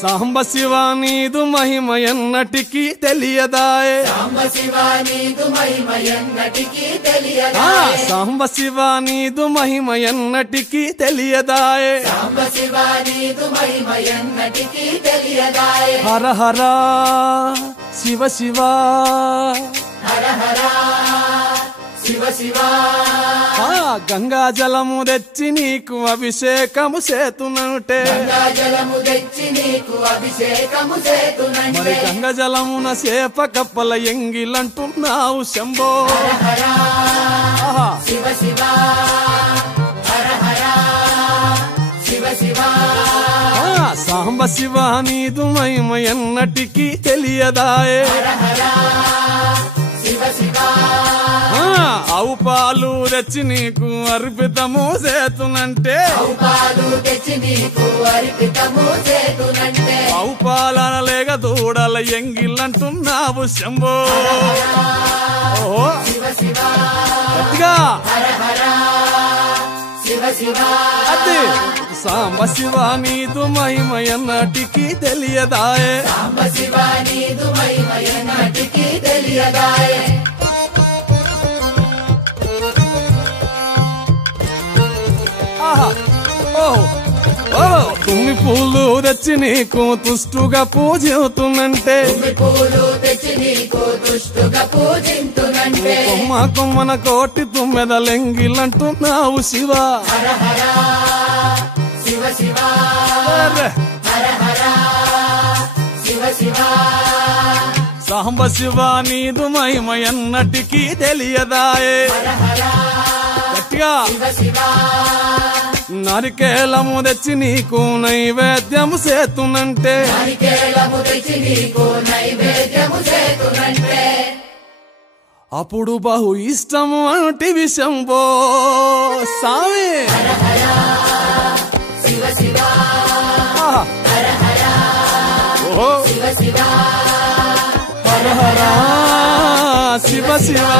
సాంబ శివ నీదు మహిమ ఎన్నటికీ తెలియదాయే సాంబ శివ నీదు మహిమ ఎన్నటికీ తెలియదాయే సాంబ శివ నీదు మహిమ ఎన్నటికీ తెలియదాయే సాంబ శివ నీదు మహిమ ఎన్నటికీ తెలియదాయే హర హర శివ శివ హర హర శివ శివ గంగా జలము తెచ్చి నీకు అభిషేకము చేతునంటే గంగా జలము తెచ్చి నీకు అభిషేకము చేతునంటే మరి గంగా జలమున చేప కప్పల ఎంగిలంటున్నావు శంభో హర శివ శివ హర హర శివ శివ సాంబ శివ నీదు మహిమ ఎన్నటికీ తెలియదాయే హర హర శివ శివ ఆవు పాలు తెచ్చి నీకు అర్పితము చేతునంటే ఆవు పాలు తెచ్చి నీకు అర్పితము చేతునంటే ఆవు పాలన లేక దూడల ఎంగిలంటున్నావు శంభో ఓహో శివ శివ గట్టిగా హర హర శివ శివ అదే సాంబ శివ నీదు మహిమ ఎన్నటికీ తెలియదాయే సాంబ శివ నీదు మహిమ ఎన్నటికీ తెలియదాయే తుమ్మి పూలు తెచ్చి నీకు తుష్టుగా పూజింతునంటే పూలు తెచ్చి నీకు దుష్టుగా పూజింతునంటే కొమ్మ కొమ్మన కోటి తుమ్మెదలెంగిలంటున్నావు శివ హర హర శివ శివ హర హర శివ శివ సాంబ శివ నీదు మహిమ ఎన్నటికీ తెలియదాయే హర హర గట్టిగా శివ శివ నరికేలము తెచ్చి నీకు నైవేద్యము చేతునంటే నారికేళము తెచ్చి నీకు నైవేద్యము చేతునంటే అప్పుడు బహు ఇష్టము అంటివి శంభో సామి హర హర శివ శివ హర హర ఓహో శివ శివ హర హర శివ శివ